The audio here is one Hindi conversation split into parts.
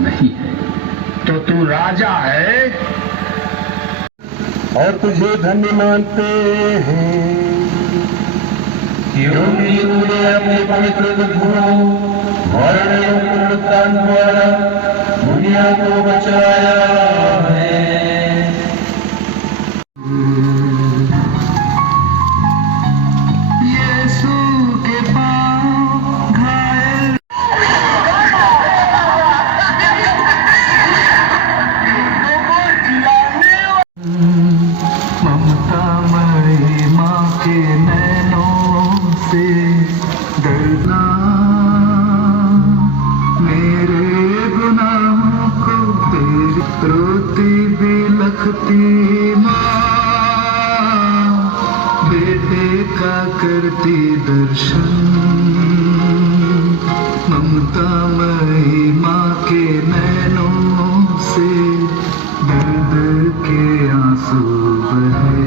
नहीं है। तो तू राजा है और तुझे धन्य मानते हैं, क्योंकि तूने अपने पवित्र दुखों मरण एवं पुनरुत्थान द्वारा दुनिया को बचाया है। यीशु के पांव घायल ममतामयी माँ के नैनों से डरना, मेरे गुनाहों को तेरी रोती बिलखती माँ, बेटे का करती दर्शन। ममतामयी माँ के नैनों से दर्द के आंसू बहे।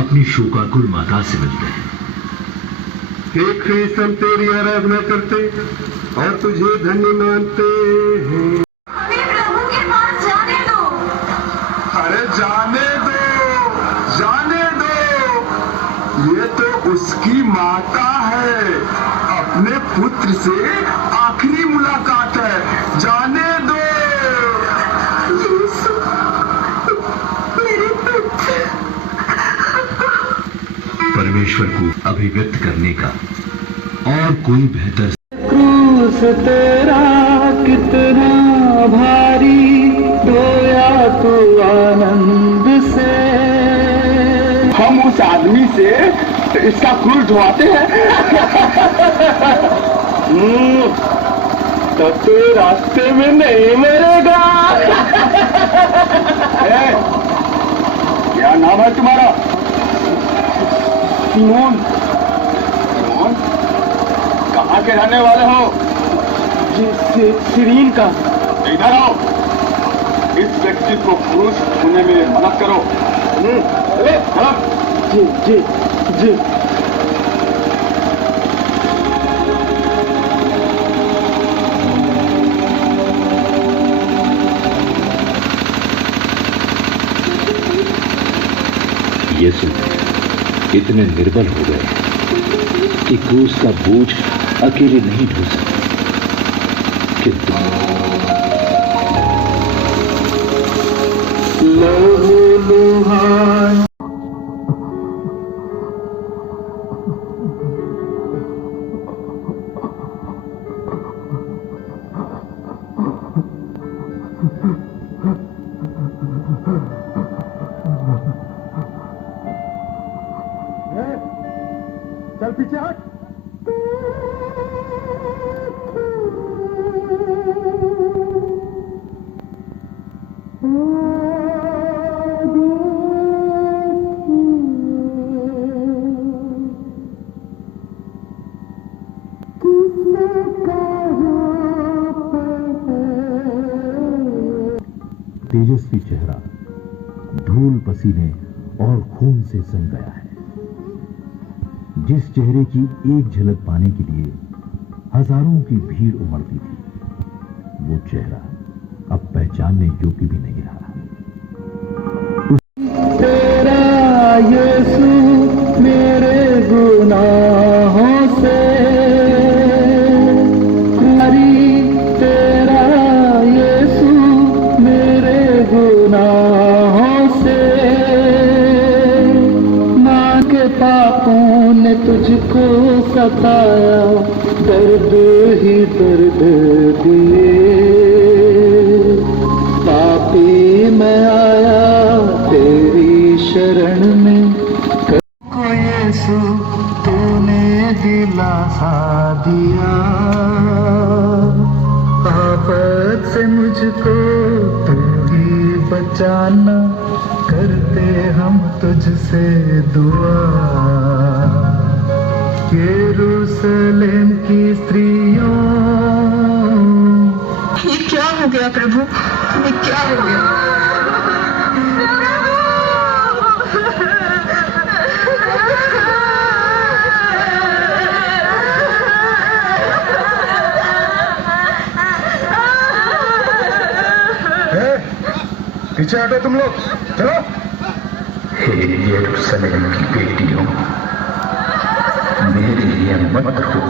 अपनी शोकाकुल माता से मिलते हैं। हे कृष्ण हम तेरी आराधना करते और तुझे धन्य मानते हैं। हमें प्रभु के पास जाने दो। अरे जाने दो, ये तो उसकी माता है, अपने पुत्र से आखिरी मुलाकात है, जाने दो। यीशु, मेरे पुत्र। परमेश्वर को अभिव्यक्त करने का और कोई बेहतर क्रूस तेरा कितना भारी, ढोया तो आनंद से। हम उस आदमी से इसका क्रूस ढोवाते हैं। तो तू रास्ते में नहीं मरेगा। क्या नाम है तुम्हारा? सिमोन। कहाँ के रहने वाले हो? सीरीन का। इधर आओ, इस व्यक्ति को क्रूस ढोने में मदद करो। चलो। जी जी जी। यीशु इतने निर्बल हो गए कि क्रूस का बोझ अकेले नहीं ढो सकते, किंतु चल पीछे हट। तेजस्वी चेहरा धूल पसीने और खून से सन गया है। जिस चेहरे की एक झलक पाने के लिए हजारों की भीड़ उमड़ती थी, वो चेहरा अब पहचानने योग्य भी नहीं रहा। तेरा यीशु मेरे गुनाहों से, तेरा यीशु मेरे गुनाहों से, मां के पापों ने तुझको सताया, दर्द ही दर्द दिए, पापी मैं आया तेरी शरण में। को यीशु तूने दिलासा दिया, आफत से मुझको तू ही बचाना, करते हम तुझसे दुआ। यरूशलेम की स्त्रियों, ये क्या हो गया प्रभु, ये क्या हो गया? पीछे हटो तुम लोग, चलो। हे यरूशलेम की बेटियों, मेरे लिए मत रो,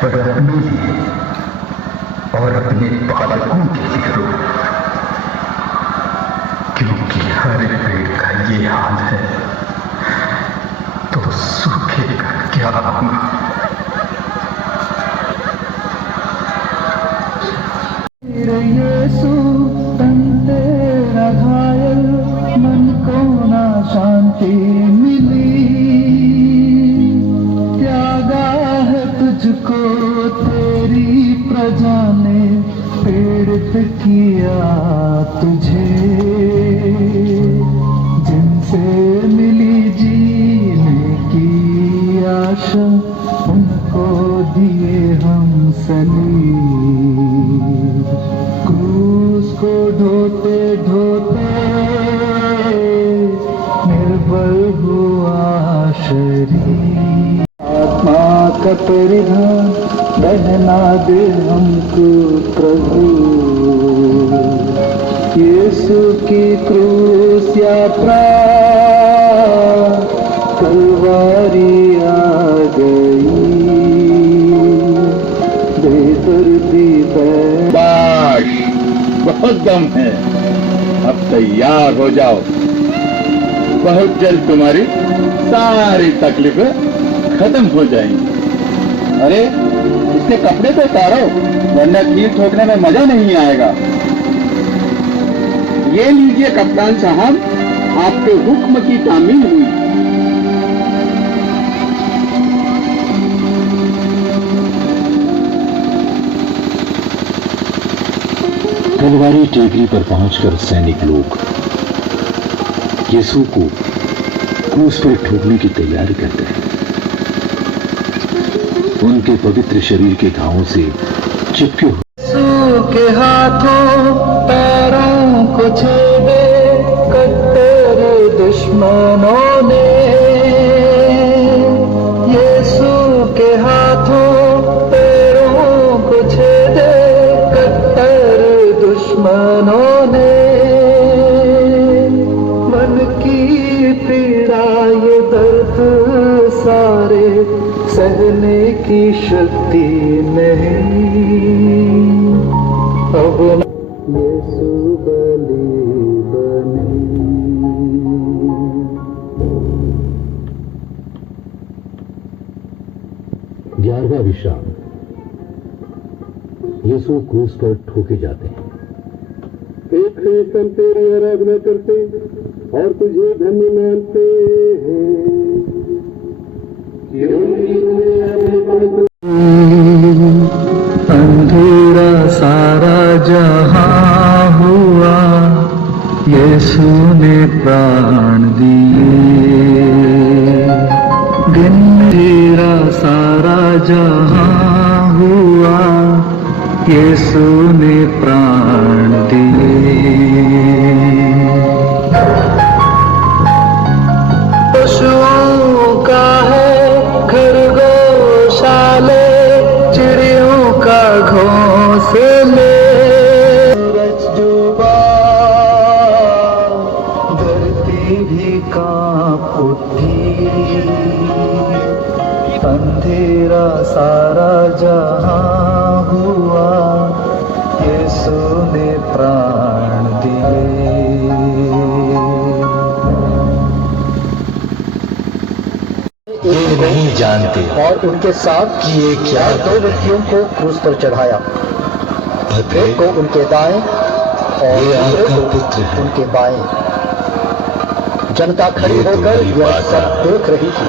पर अपने लिए और अपने बालकों के लिए रो, क्योंकि हर पेड़ का ये हाल है तो सूखे का क्या होगा। यीशु तन तेरा घायल, मन को ना शांति मिली, त्यागा है तुझको तेरी प्रजा ने, पीड़ित किया तुझे, जिनसे मिली जीने की आशा, उनको दिए हम सलीब, क्रूस को ढोते ढोते निर्बल हुआ शरीर, आत्मा का परिधान पहना दे हमको प्रभु, यीशु की क्रूस यात्रा कलवारी आ गई, बेदर्दी बाश बहुत दम है, अब तैयार हो जाओ, बहुत जल्द तुम्हारी सारी तकलीफें खत्म हो जाएंगी। अरे इसके कपड़े तो उतारो, वरना तीर ठोकने में मजा नहीं आएगा। ये लीजिए कप्तान साहब, आपके हुक्म की तामील हुई। कलवारी टेकरी पर पहुंचकर सैनिक लोग यीशु को क्रूस पर ठोकने की तैयारी करते हैं। उनके पवित्र शरीर के घावों से चिपके यीशु के हाथों पैरों को छेदे कट्टर दुश्मनों ने, यीशु के हाथों पैरों को छेदे कट्टर दुश्मनों ने, मन की पीड़ा ये दर्द सारे सहने की शक्ति नहीं, अब यीशु बलि बने। 11वां विश्राम। यीशु क्रूस पर ठोके जाते हैं। एक हम तेरी आराधना करते और तुझे धन्य मानते हैं। अंधेरा सारा जहां हुआ, यीशु ने प्राण दिए, अंधेरा सारा जहां हुआ, यीशु ने प्राण दिए। पशुओं का है खरगोशाले, चिड़ियों का घोंसले, सूरज डूबा धरती भी कांप उठी, अंधेरा सारा जहां हुआ, यीशु ने प्राण दिए। ये नहीं जानते और उनके साथ कि ये क्या दो व्यक्तियों को क्रूस पर चढ़ाया, एक को उनके दाएं और दूसरे को उनके बाएं। जनता खड़ी होकर यह सब देख रही थी।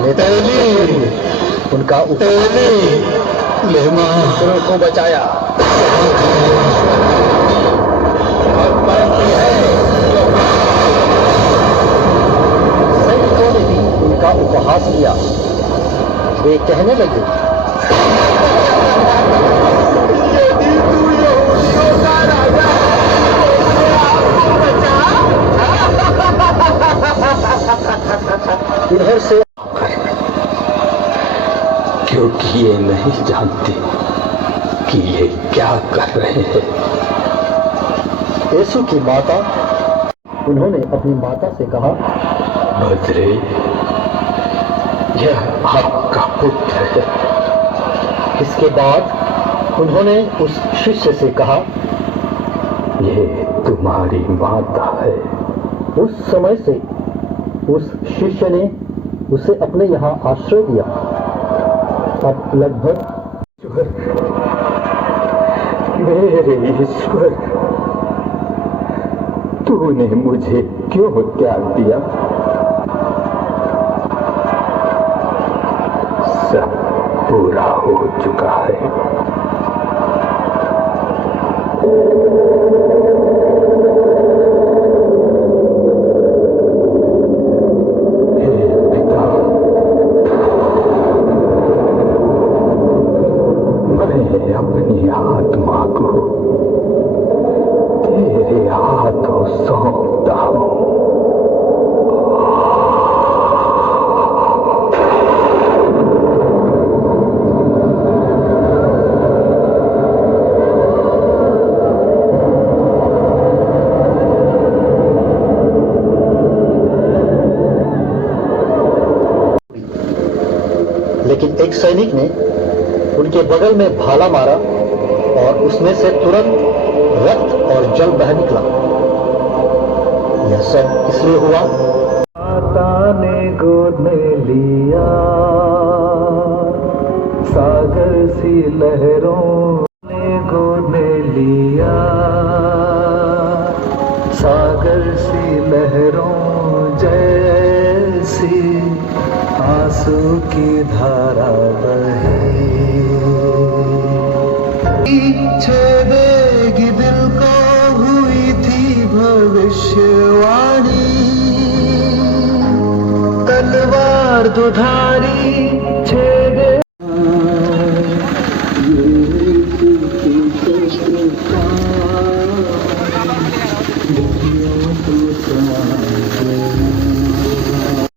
नेता उनका दूसरों को बचाया। सैनिकों ने भी उनका उपहास किया। वे कहने लगे, इधर से, क्योंकि ये नहीं जानते कि ये क्या कर रहे हैं। यीशु की माता, उन्होंने अपनी माता से कहा, बजरे, यह आपका पुत्र है। इसके बाद उन्होंने उस शिष्य से कहा, ये तुम्हारी माता है। उस समय से उस शिष्य ने उसे अपने यहाँ आश्रय दिया। अब लगभग मेरे ईश्वर, तूने मुझे क्यों त्याग दिया? सब पूरा हो चुका है। हे पिता, मैं अपनी आत्मा को तेरे हाथों सौंपता हूं। लेकिन एक सैनिक ने उनके बगल में भाला मारा और उसमें से तुरंत रक्त और जल बह निकला। यह सब इसलिए हुआ, माता ने गोद में लिया, सागर सी लहरों ने गोद में लिया, सागर सी लहरों जैसी आंसू की धारा बही, छेदेगी दिल को हुई थी भविष्यवाणी, तलवार दुधारी